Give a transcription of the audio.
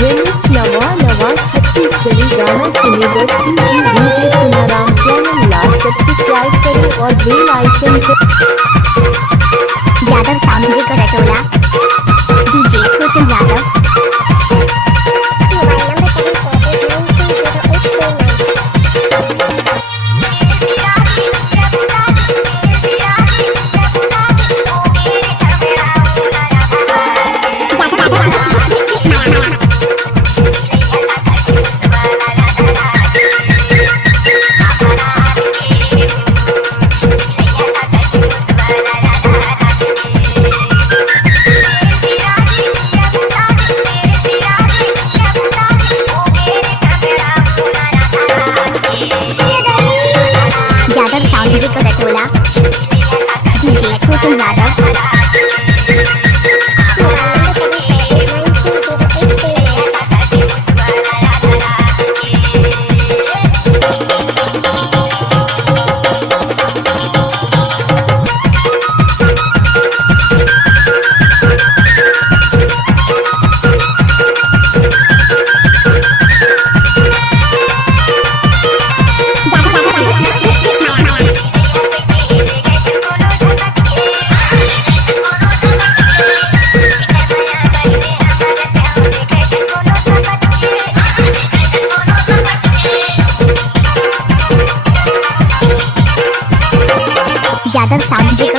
Remix नवा नवा छत्तीसगढ़ी गाना सुने बस CG डीजे पुनाराम चैनल ला सब्सक्राइब करें और बेल आइकन को यादव साउंड म्यूजिक का Ratola DJ Kochan Yadav. Yadav sound music का Ratola DJ Kochan Yadav. Yadav sound music